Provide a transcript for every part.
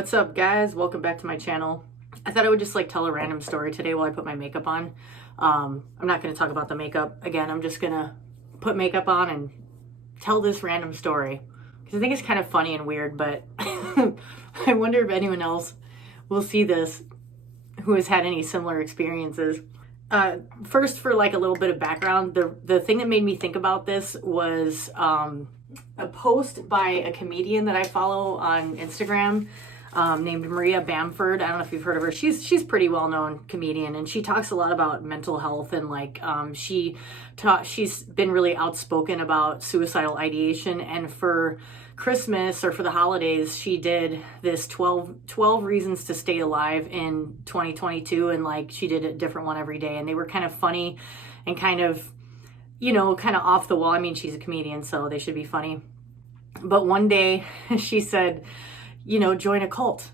What's up, guys? Welcome back to my channel. I thought I would just tell a random story today while I put my makeup on. I'm not going to talk about the makeup again. I'm just going to put makeup on and tell this random story because I think it's kind of funny and weird, but I wonder if anyone else will see this who has had any similar experiences. First, for a little bit of background, the thing that made me think about this was a post by a comedian that I follow on Instagram named Maria Bamford. I don't know if you've heard of her. She's pretty well-known comedian, and she talks a lot about mental health, and she's been really outspoken about suicidal ideation. And for Christmas or for the holidays, she did this 12 reasons to stay alive in 2022, and she did a different one every day, and they were kind of funny and kind of off the wall. I mean, she's a comedian, so they should be funny. But one day she said, join a cult.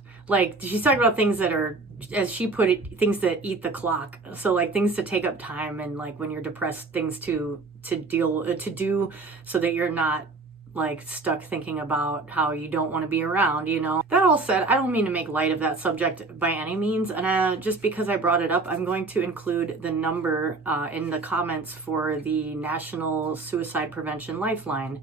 She's talking about things that are, as she put it, things that eat the clock. So things to take up time, and when you're depressed, things to do so that you're not stuck thinking about how you don't want to be around, That all said, I don't mean to make light of that subject by any means. And just because I brought it up, I'm going to include the number in the comments for the National Suicide Prevention Lifeline.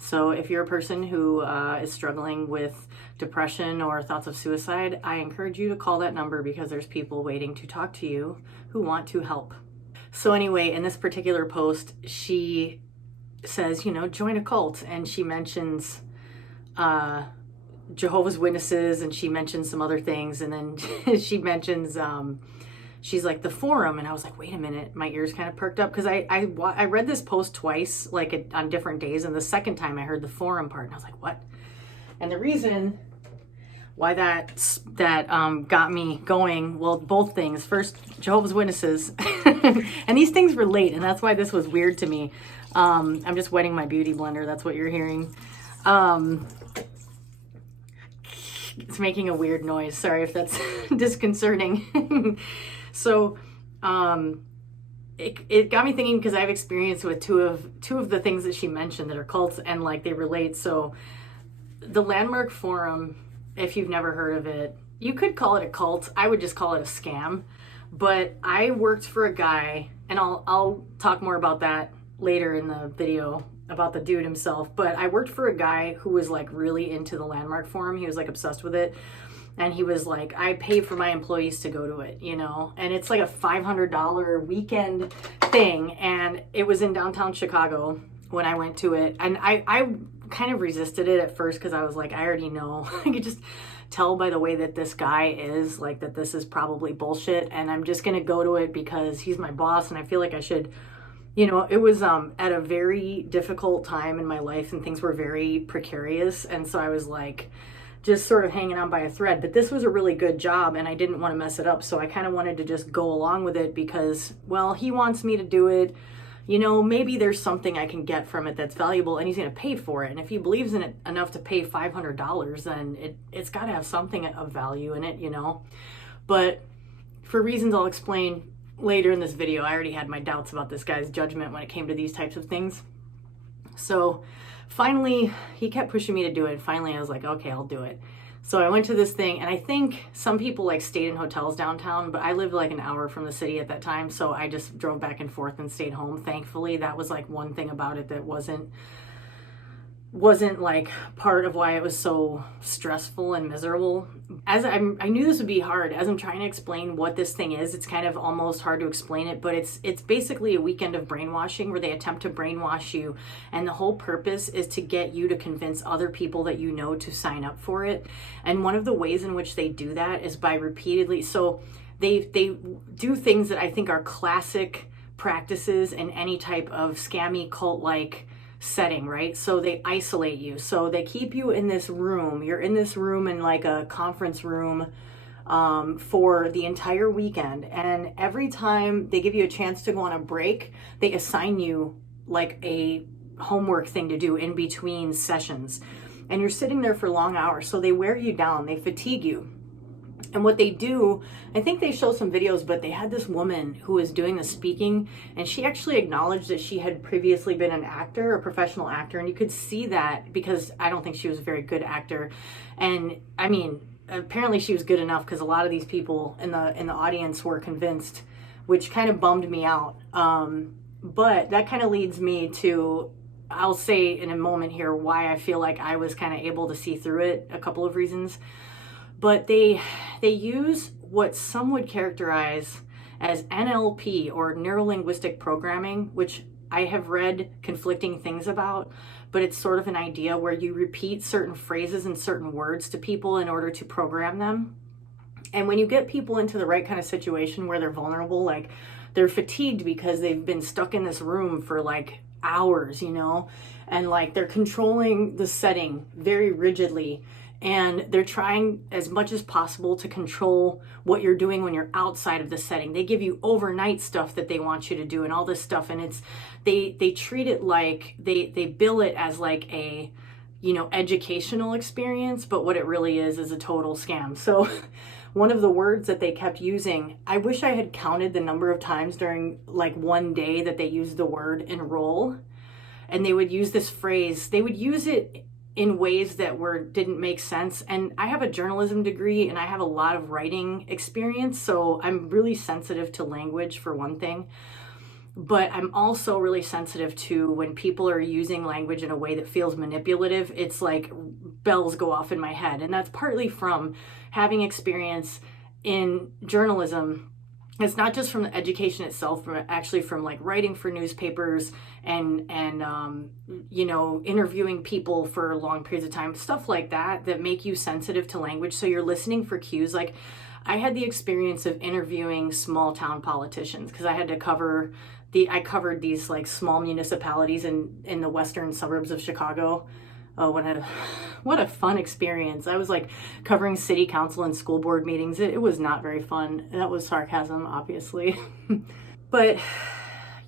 So if you're a person who is struggling with depression or thoughts of suicide, I encourage you to call that number because there's people waiting to talk to you who want to help. So anyway, in this particular post, she says, join a cult. And she mentions Jehovah's Witnesses, and she mentions some other things. And then she mentions, she's like, the forum. And I was like, wait a minute, my ears kind of perked up because I read this post twice, on different days. And the second time I heard the forum part, and I was like, what? And the reason why that got me going, well, both things. First, Jehovah's Witnesses. And these things relate, and that's why this was weird to me. I'm just wetting my beauty blender. That's what you're hearing. It's making a weird noise. Sorry if that's disconcerting. So, it got me thinking because I have experience with two of the things that she mentioned that are cults, and they relate. So the Landmark Forum, if you've never heard of it, you could call it a cult. I would just call it a scam. But I worked for a guy, and I'll talk more about that later in the video about the dude himself. But I worked for a guy who was really into the Landmark Forum. He was obsessed with it. And he was like, I pay for my employees to go to it, and it's a $500 weekend thing. And it was in downtown Chicago when I went to it. And I kind of resisted it at first because I was like, I already know. I could just tell by the way that this guy is that this is probably bullshit. And I'm just going to go to it because he's my boss. And I feel like I should, it was at a very difficult time in my life, and things were very precarious. And so I was just sort of hanging on by a thread, but this was a really good job and I didn't want to mess it up. So I kind of wanted to just go along with it because, well, he wants me to do it. Maybe there's something I can get from it that's valuable, and he's going to pay for it. And if he believes in it enough to pay $500, then it's got to have something of value in it, But for reasons I'll explain later in this video, I already had my doubts about this guy's judgment when it came to these types of things. So finally, he kept pushing me to do it. Finally, I was like, okay, I'll do it. So I went to this thing, and I think some people stayed in hotels downtown, but I lived an hour from the city at that time. So I just drove back and forth and stayed home. Thankfully, that was one thing about it that wasn't part of why it was so stressful and miserable. I knew this would be hard. As I'm trying to explain what this thing is, it's kind of almost hard to explain it, but it's basically a weekend of brainwashing where they attempt to brainwash you, and the whole purpose is to get you to convince other people that to sign up for it. And one of the ways in which they do that is by repeatedly, so they do things that I think are classic practices in any type of scammy cult-like setting, right? So they isolate you. So they keep you in this room. You're in this room in a conference room for the entire weekend. And every time they give you a chance to go on a break, they assign you a homework thing to do in between sessions. And you're sitting there for long hours. So they wear you down. They fatigue you. And what they do, I think they show some videos, but they had this woman who was doing the speaking, and she actually acknowledged that she had previously been an actor, a professional actor. And you could see that because I don't think she was a very good actor. And I mean, apparently she was good enough because a lot of these people in the audience were convinced, which kind of bummed me out. But that kind of leads me to, I'll say in a moment here why I feel like I was kind of able to see through it, a couple of reasons. But they use what some would characterize as NLP, or neuro-linguistic programming, which I have read conflicting things about, but it's sort of an idea where you repeat certain phrases and certain words to people in order to program them. And when you get people into the right kind of situation where they're vulnerable, like they're fatigued because they've been stuck in this room for like hours, you know, and like they're controlling the setting very rigidly, and they're trying as much as possible to control what you're doing when you're outside of the setting. They give you overnight stuff that they want you to do and all this stuff, and it's they treat it like they bill it as like a, you know, educational experience, but what it really is a total scam. So one of the words that they kept using, I wish I had counted the number of times during like one day that they used the word enroll, and they would use this phrase. They would use it in ways that didn't make sense. And I have a journalism degree and I have a lot of writing experience, so I'm really sensitive to language for one thing. But I'm also really sensitive to when people are using language in a way that feels manipulative. It's like bells go off in my head. And that's partly from having experience in journalism. It's not just from the education itself, but actually from like writing for newspapers and you know, interviewing people for long periods of time, stuff like that make you sensitive to language. So you're listening for cues. Like I had the experience of interviewing small town politicians because I had to I covered these like small municipalities in the western suburbs of Chicago. Oh, what a fun experience. I was like covering city council and school board meetings. It was not very fun. That was sarcasm, obviously. But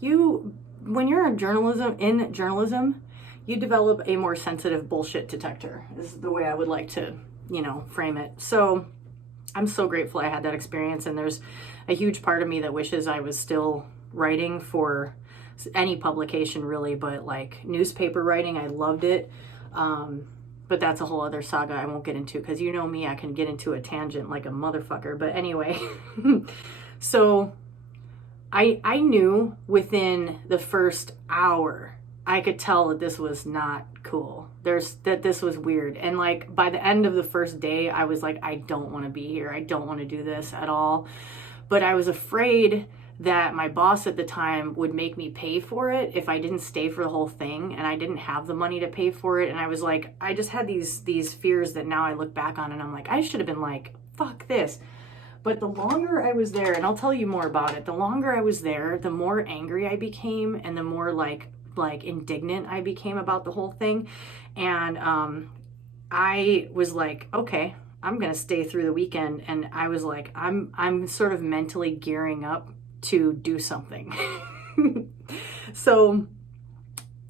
when you're in journalism, you develop a more sensitive bullshit detector, is the way I would like to, you know, frame it. So I'm so grateful I had that experience. And there's a huge part of me that wishes I was still writing for any publication really, but like newspaper writing, I loved it. But that's a whole other saga I won't get into, because you know me, I can get into a tangent like a motherfucker. But anyway, so I knew within the first hour, I could tell that this was not cool. That this was weird. And like by the end of the first day, I was like, I don't want to be here. I don't want to do this at all. But I was afraid that my boss at the time would make me pay for it if I didn't stay for the whole thing, and I didn't have the money to pay for it. And I was like, I just had these fears that now I look back on and I'm like, I should have been like, fuck this. But the longer I was there, and I'll tell you more about it, the longer I was there, the more angry I became and the more like indignant I became about the whole thing. And I was like, okay, I'm gonna stay through the weekend. And I was like, I'm sort of mentally gearing up to do something. So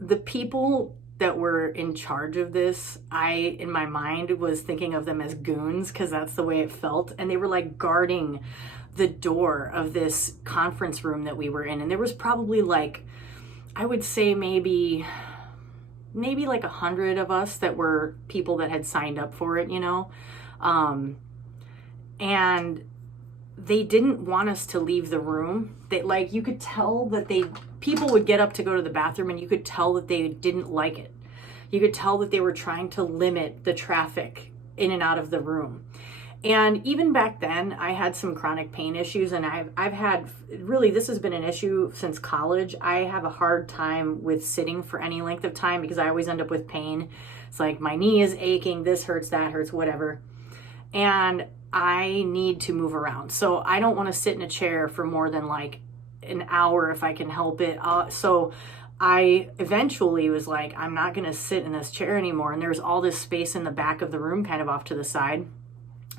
the people that were in charge of this, in my mind was thinking of them as goons, because that's the way it felt. And they were like guarding the door of this conference room that we were in. And there was probably like, I would say maybe like 100 of us that were people that had signed up for it, you know? And they didn't want us to leave the room. They, like, you could tell that people would get up to go to the bathroom, and you could tell that they didn't like it. You could tell that they were trying to limit the traffic in and out of the room. And even back then, I had some chronic pain issues, and I've had, really, this has been an issue since college. I have a hard time with sitting for any length of time because I always end up with pain. It's like my knee is aching, this hurts, that hurts, whatever. And I need to move around. So I don't want to sit in a chair for more than like an hour if I can help it. So I eventually was like, I'm not going to sit in this chair anymore. And there's all this space in the back of the room, kind of off to the side.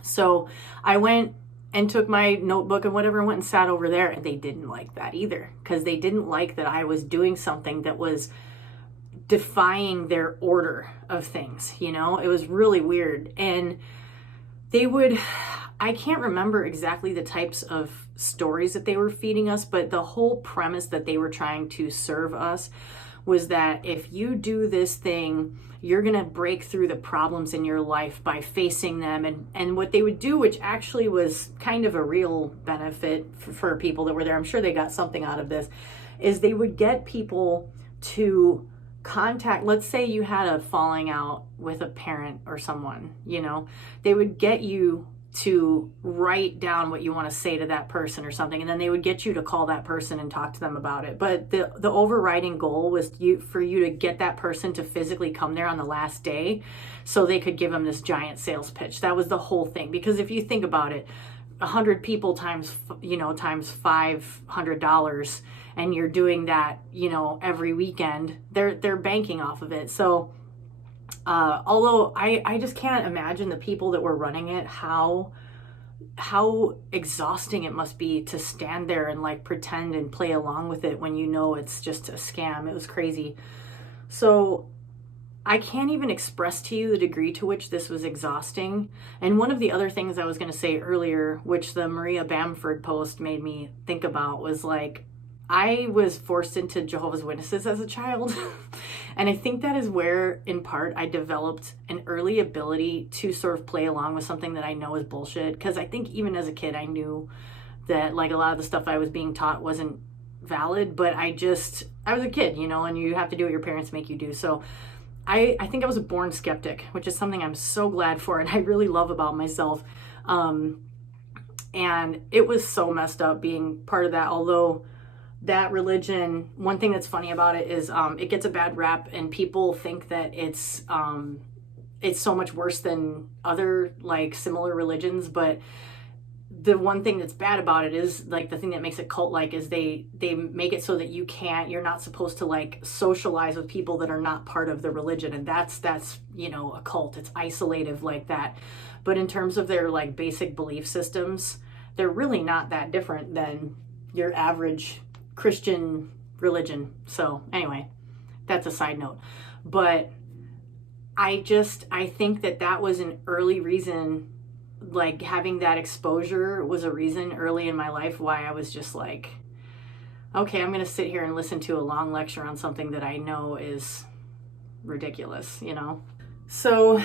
So I went and took my notebook and whatever and went and sat over there. And they didn't like that either, because they didn't like that I was doing something that was defying their order of things. You know, it was really weird. And I can't remember exactly the types of stories that they were feeding us, but the whole premise that they were trying to serve us was that if you do this thing, you're going to break through the problems in your life by facing them. And what they would do, which actually was kind of a real benefit for people that were there, I'm sure they got something out of this, is they would get people to contact, let's say you had a falling out with a parent or someone, you know, they would get you to write down what you want to say to that person or something, and then they would get you to call that person and talk to them about it. But the overriding goal was for you to get that person to physically come there on the last day so they could give them this giant sales pitch. That was the whole thing. Because if you think about it, 100 people times $500, and you're doing that, you know, every weekend, they're banking off of it. So although I just can't imagine the people that were running it, how exhausting it must be to stand there and like pretend and play along with it when you know it's just a scam. It was crazy. So I can't even express to you the degree to which this was exhausting. And one of the other things I was going to say earlier, which the Maria Bamford post made me think about, was like, I was forced into Jehovah's Witnesses as a child. And I think that is where, in part, I developed an early ability to sort of play along with something that I know is bullshit. Because I think even as a kid, I knew that like a lot of the stuff I was being taught wasn't valid. But I was a kid, you know, and you have to do what your parents make you do. So I think I was a born skeptic, which is something I'm so glad for and I really love about myself. And it was so messed up being part of that, although that religion, one thing that's funny about it is it gets a bad rap, and people think that it's so much worse than other like similar religions. But the one thing that's bad about it is like the thing that makes it cult-like is they make it so that you're not supposed to like socialize with people that are not part of the religion, and that's you know, a cult. It's isolative like that. But in terms of their like basic belief systems, they're really not that different than your average Christian religion. So anyway, that's a side note. But I think that was an early reason, like having that exposure was a reason early in my life why I was just like, okay, I'm going to sit here and listen to a long lecture on something that I know is ridiculous, you know? So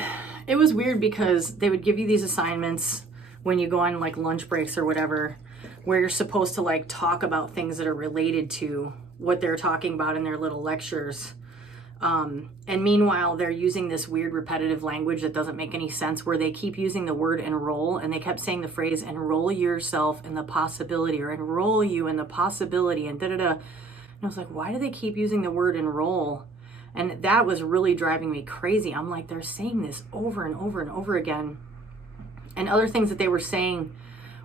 it was weird because they would give you these assignments when you go on like lunch breaks or whatever, where you're supposed to like talk about things that are related to what they're talking about in their little lectures. And meanwhile, they're using this weird repetitive language that doesn't make any sense, where they keep using the word enroll, and they kept saying the phrase enroll yourself in the possibility, or enroll you in the possibility, and da-da-da. And I was like, why do they keep using the word enroll? And that was really driving me crazy. I'm like, they're saying this over and over and over again. And other things that they were saying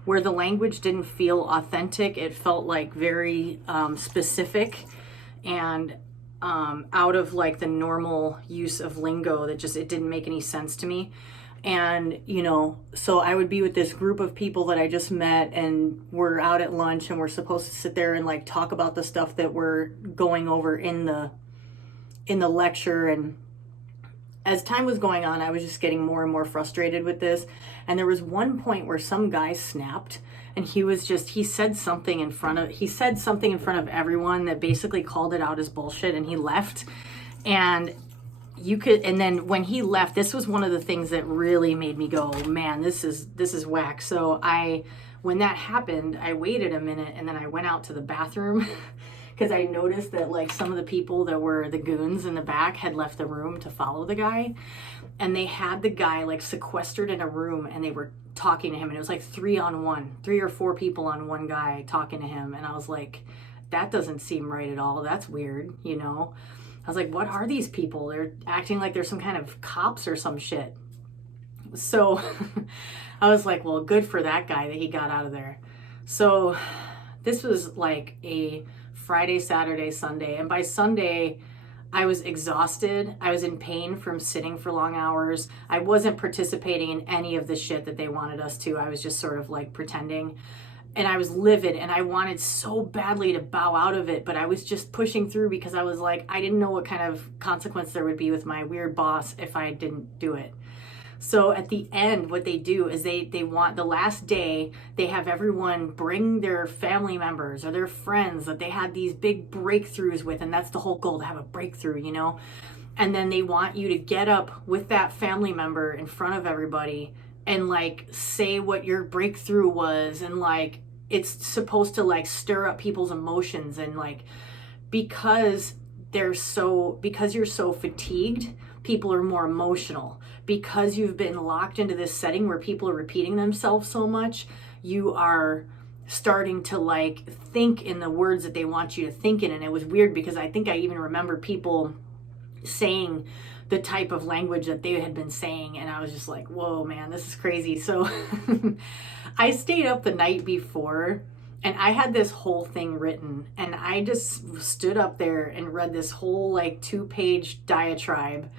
where the language didn't feel authentic, it felt like very specific and out of like the normal use of lingo that just, it didn't make any sense to me. And, you know, so I would be with this group of people that I just met, and we're out at lunch, and we're supposed to sit there and like talk about the stuff that we're going over in the lecture. And as time was going on, I was just getting more and more frustrated with this. And there was one point where some guy snapped, and he said something in front of everyone that basically called it out as bullshit, and he left. And then when he left, this was one of the things that really made me go, man, this is whack. So when that happened, I waited a minute, and then I went out to the bathroom because I noticed that like some of the people that were the goons in the back had left the room to follow the guy, and they had the guy like sequestered in a room, and they were talking to him, and it was like 3 or 4 people on one guy talking to him. And I was like, that doesn't seem right at all. That's weird, you know? I was like, what are these people? They're acting like they're some kind of cops or some shit. So I was like, well, good for that guy that he got out of there. So this was like a Friday, Saturday, Sunday. And by Sunday, I was exhausted. I was in pain from sitting for long hours. I wasn't participating in any of the shit that they wanted us to. I was just sort of like pretending. And I was livid, and I wanted so badly to bow out of it, but I was just pushing through because I was like, I didn't know what kind of consequence there would be with my weird boss if I didn't do it. So at the end, what they do is they want the last day, they have everyone bring their family members or their friends that they had these big breakthroughs with. And that's the whole goal, to have a breakthrough, you know? And then they want you to get up with that family member in front of everybody and like say what your breakthrough was. And like, it's supposed to like stir up people's emotions. And like, because you're so fatigued, people are more emotional. Because you've been locked into this setting where people are repeating themselves so much, you are starting to like think in the words that they want you to think in. And it was weird because I think I even remember people saying the type of language that they had been saying, and I was just like, whoa, man, this is crazy. So I stayed up the night before and I had this whole thing written, and I just stood up there and read this whole like 2-page diatribe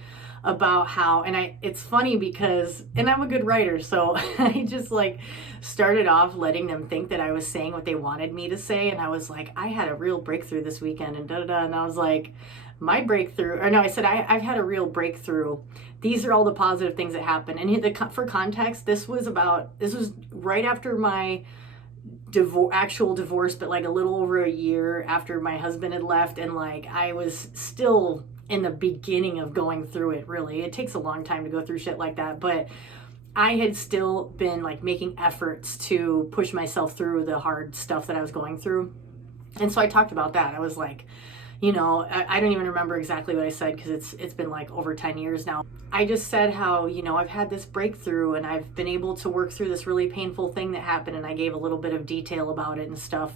about how, and it's funny because, and I'm a good writer, so I just like started off letting them think that I was saying what they wanted me to say. And I was like, I had a real breakthrough this weekend, and and I was like, my breakthrough, or no, I said, I've had a real breakthrough. These are all the positive things that happened. And for context, this was right after my actual divorce, but like a little over a year after my husband had left. And like, I was still in the beginning of going through it. Really, it takes a long time to go through shit like that, but I had still been like making efforts to push myself through the hard stuff that I was going through. And so I talked about that. I was like, you know, I don't even remember exactly what I said because it's been like over 10 years now. I just said how, you know, I've had this breakthrough and I've been able to work through this really painful thing that happened, and I gave a little bit of detail about it and stuff.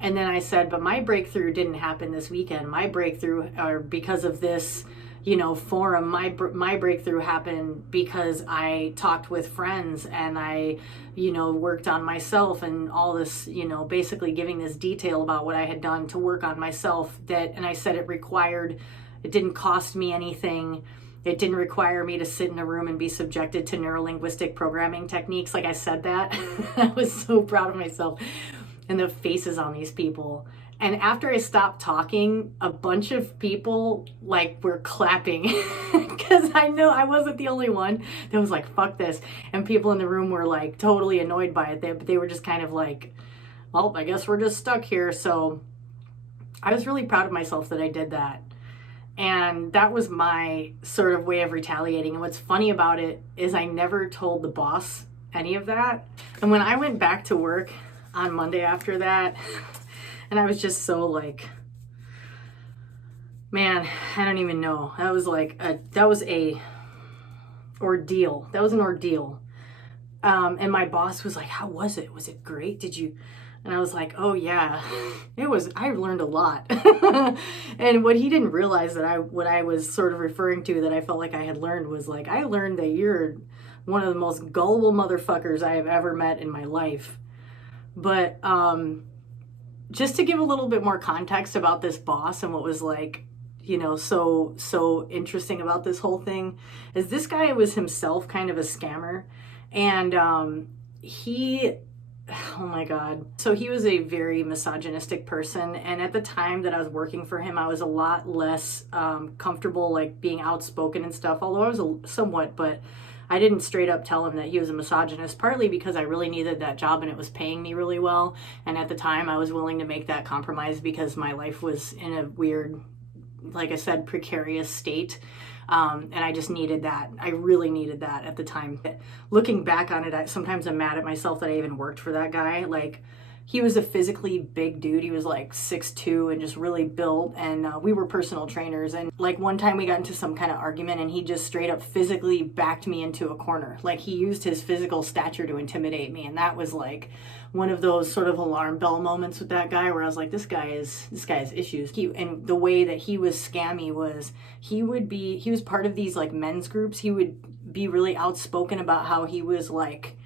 And then I said, but my breakthrough didn't happen this weekend. My breakthrough, or because of this, you know, forum, my breakthrough happened because I talked with friends and I, you know, worked on myself and all this, you know, basically giving this detail about what I had done to work on myself. And I said it didn't cost me anything. It didn't require me to sit in a room and be subjected to neurolinguistic programming techniques. Like I said that. I was so proud of myself. And the faces on these people. And after I stopped talking, a bunch of people like were clapping because I know I wasn't the only one that was like, fuck this. And people in the room were like totally annoyed by it. They were just kind of like, well, I guess we're just stuck here. So I was really proud of myself that I did that. And that was my sort of way of retaliating. And what's funny about it is I never told the boss any of that. And when I went back to work on Monday after that, and I was just so like, man, I don't even know. That was an ordeal. That was an ordeal. And my boss was like, how was it? Was it great? Did you? And I was like, oh yeah, I learned a lot. And what he didn't realize what I was sort of referring to that I felt like I had learned was like, I learned that you're one of the most gullible motherfuckers I have ever met in my life. But, just to give a little bit more context about this boss and what was like, you know, so interesting about this whole thing is this guy was himself kind of a scammer. And oh my God. So he was a very misogynistic person. And at the time that I was working for him, I was a lot less comfortable like being outspoken and stuff, although I was somewhat, but I didn't straight up tell him that he was a misogynist, partly because I really needed that job and it was paying me really well. And at the time I was willing to make that compromise because my life was in a weird, like I said, precarious state. And I just needed that. I really needed that at the time. Looking back on it, sometimes I'm mad at myself that I even worked for that guy. Like, he was a physically big dude. He was like 6'2" and just really built. And we were personal trainers. And like one time we got into some kind of argument and he just straight up physically backed me into a corner. Like he used his physical stature to intimidate me. And that was like one of those sort of alarm bell moments with that guy where I was like, this guy has issues. And the way that he was scammy was he was part of these like men's groups. He would be really outspoken about how he was like,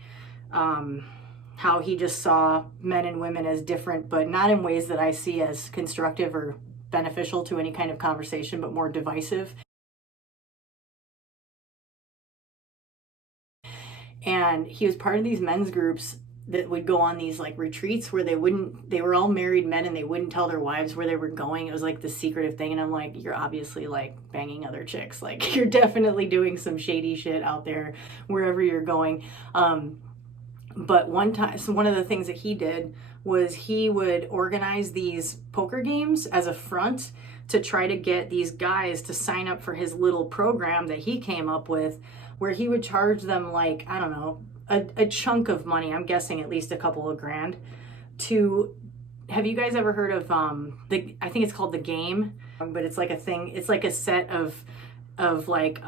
how he just saw men and women as different, but not in ways that I see as constructive or beneficial to any kind of conversation, but more divisive. And he was part of these men's groups that would go on these like retreats where they were all married men and they wouldn't tell their wives where they were going. It was like the secretive thing. And I'm like, you're obviously like banging other chicks. Like you're definitely doing some shady shit out there wherever you're going. But one time, so one of the things that he did was he would organize these poker games as a front to try to get these guys to sign up for his little program that he came up with, where he would charge them like, I don't know, a chunk of money, I'm guessing at least a couple of grand, to, have you guys ever heard of I think it's called The Game, but it's like a thing, it's like a set of like,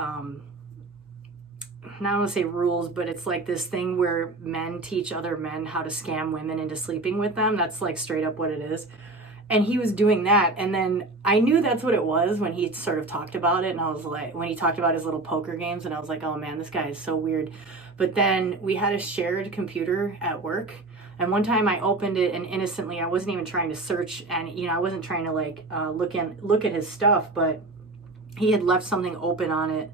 not want to say rules, but it's like this thing where men teach other men how to scam women into sleeping with them. That's like straight up what it is. And he was doing that. And then I knew that's what it was when he sort of talked about it. And I was like, when he talked about his little poker games, and I was like, oh man, this guy is so weird. But then we had a shared computer at work. And one time I opened it and innocently, I wasn't even trying to search, and I wasn't trying to like look at his stuff, but he had left something open on it.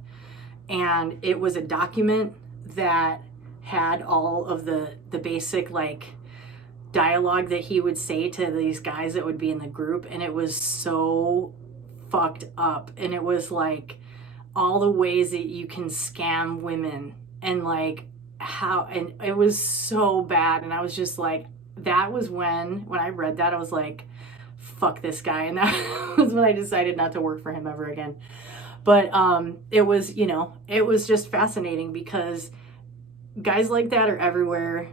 And it was a document that had all of the basic like dialogue that he would say to these guys that would be in the group. And it was so fucked up. And it was like all the ways that you can scam women, and like how, and it was so bad. And I was just like, that was when I read that, I was like, fuck this guy. And that was when I decided not to work for him ever again. But it was, it was just fascinating because guys like that are everywhere.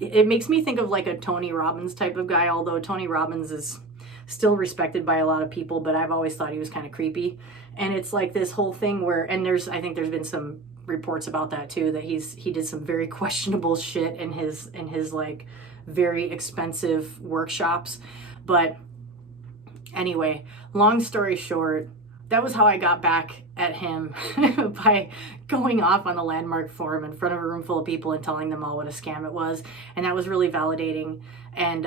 It makes me think of like a Tony Robbins type of guy, although Tony Robbins is still respected by a lot of people, but I've always thought he was kind of creepy. And it's like this whole thing where, and I think there's been some reports about that too, that he did some very questionable shit in his like very expensive workshops. But anyway, long story short, that was how I got back at him by going off on the Landmark Forum in front of a room full of people and telling them all what a scam it was. And that was really validating. And,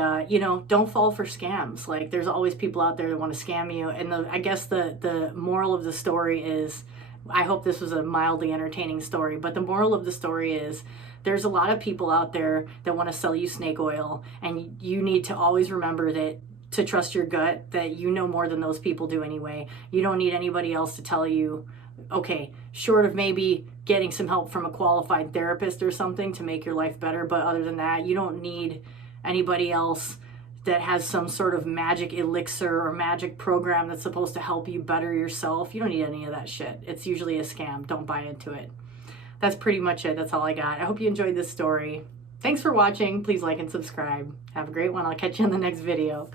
don't fall for scams. Like, there's always people out there that want to scam you. And I guess the moral of the story is, I hope this was a mildly entertaining story, but the moral of the story is, there's a lot of people out there that want to sell you snake oil. And you need to always remember that, to trust your gut, that you know more than those people do anyway. You don't need anybody else to tell you, okay, short of maybe getting some help from a qualified therapist or something to make your life better. But other than that, you don't need anybody else that has some sort of magic elixir or magic program that's supposed to help you better yourself. You don't need any of that shit. It's usually a scam. Don't buy into it. That's pretty much it. That's all I got. I hope you enjoyed this story. Thanks for watching. Please like and subscribe. Have a great one. I'll catch you in the next video.